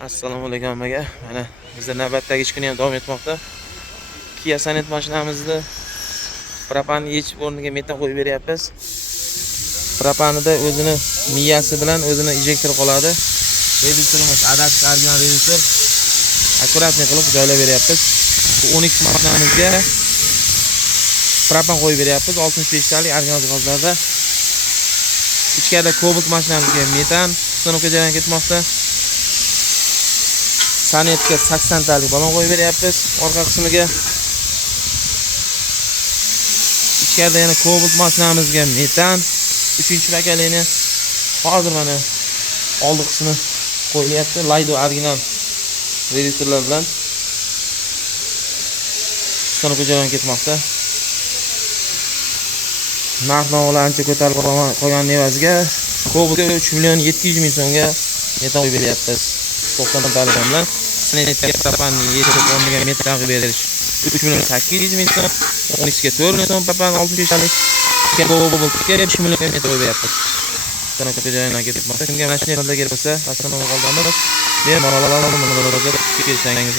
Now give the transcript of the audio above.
Assalomu alaykum hammaga. Mana bizda navbatdagi ish kuni ham davom etmoqda. Kia Sonet mashinamizni propanni yechib o'rniga metan qo'yib beryapmiz. Propanida o'zini miyasi bilan o'zini injektor qoladi. Reduktorimiz adaptiv original reduktor. Akkuratlik qilib joylab beryapmiz. Bu 12 mashinamizga propan qo'yib beryapmiz. 65 talik original jihozlarda. Ichkarida Cobalt mashinamizga metan uстановка jarayon ketmoqda. Sonetga 80 talik balon qo'yib beryapmiz orqa qismiga. Ichkarida yana Cobalt mashinamizga metan 3-pakalini hozir mana oldi qismi qo'yilyapti. Laydo original reduktorlar bilan uстановка jarayon ketmoqda. Narx-navolar ancha ko'tarilib qolgan evaziga Cobaltga 3.700.000 so'mga metan qo'yib beryapmiz. 90 talik bilan Sonetga propanni yechib o'rniga metan qo'yib berish 3.800.000 so'm, 12 ga 4 so'm propan 65 talik, Cobaltga 5 million metan qo'yib beryapmiz. Uстановка jarayon ketmoqda. Kimga mana shunday qilib kerak bo'lsa, rasmlarni qoldiramiz. Bemalol kelsangiz